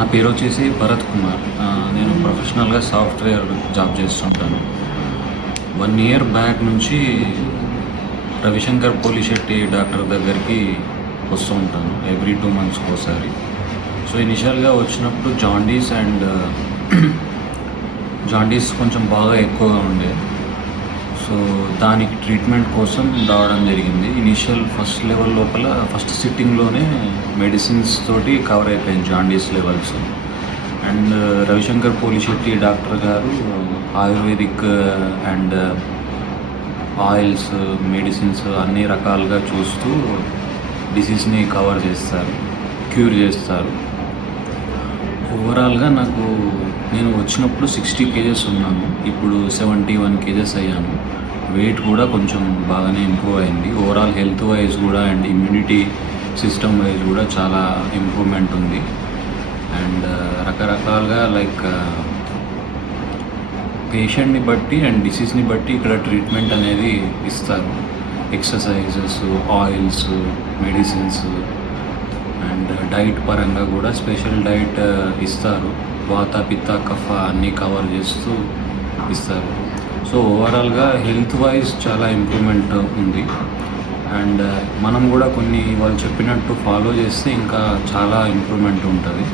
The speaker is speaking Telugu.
నా పేరు వచ్చేసి భరత్ కుమార్. నేను ప్రొఫెషనల్గా సాఫ్ట్వేర్ జాబ్ చేస్తుంటాను. 1 ఇయర్ బ్యాక్ నుంచి రవిశంకర్ పోలిశెట్టి డాక్టర్ దగ్గరికి వస్తూ ఉంటాను ఎవ్రీ 2 మంత్స్కి ఒకసారి. సో ఇనిషియల్గా వచ్చినప్పుడు జాండీస్ కొంచెం బాగా ఎక్కువగా ఉండే. సో దానికి ట్రీట్మెంట్ కోసం రావడం జరిగింది. ఇనిషియల్ ఫస్ట్ లెవెల్ లోపల ఫస్ట్ సిట్టింగ్లోనే మెడిసిన్స్ తోటి కవర్ అయిపోయింది jaundice levels. And Ravishankar Polishetty doctor గారు ఆయుర్వేదిక్ అండ్ ఆయిల్స్, మెడిసిన్స్ అన్ని రకాలుగా చూస్తూ డిసీజ్ని కవర్ చేస్తారు, క్యూర్ చేస్తారు. ఓవరాల్గా నేను వచ్చినప్పుడు 60 kgs ఉన్నాను, ఇప్పుడు 71 kgs అయ్యాను. వెయిట్ కూడా కొంచెం బాగానే ఇంప్రూవ్ అయింది. ఓవరాల్ హెల్త్ వైజ్ కూడా అండ్ ఇమ్యూనిటీ సిస్టమ్ వైజ్ కూడా చాలా ఇంప్రూవ్మెంట్ ఉంది. అండ్ రకరకాలుగా పేషెంట్ని బట్టి అండ్ డిసీజ్ని బట్టి ఇక్కడ ట్రీట్మెంట్ అనేది ఇస్తారు. Exercises, oils, medicines and diet పరంగా కూడా స్పెషల్ డైట్ ఇస్తారు. వాత, పిత్త, కఫ అన్నీ కవర్ చేస్తూ ఇస్తారు. సో ఓవరాల్గా హెల్త్ వైజ్ చాలా ఇంప్రూవ్మెంట్ ఉంది. అండ్ మనం కూడా కొన్ని వాళ్ళు చెప్పినట్టు ఫాలో చేస్తే ఇంకా చాలా ఇంప్రూవ్మెంట్ ఉంటుంది.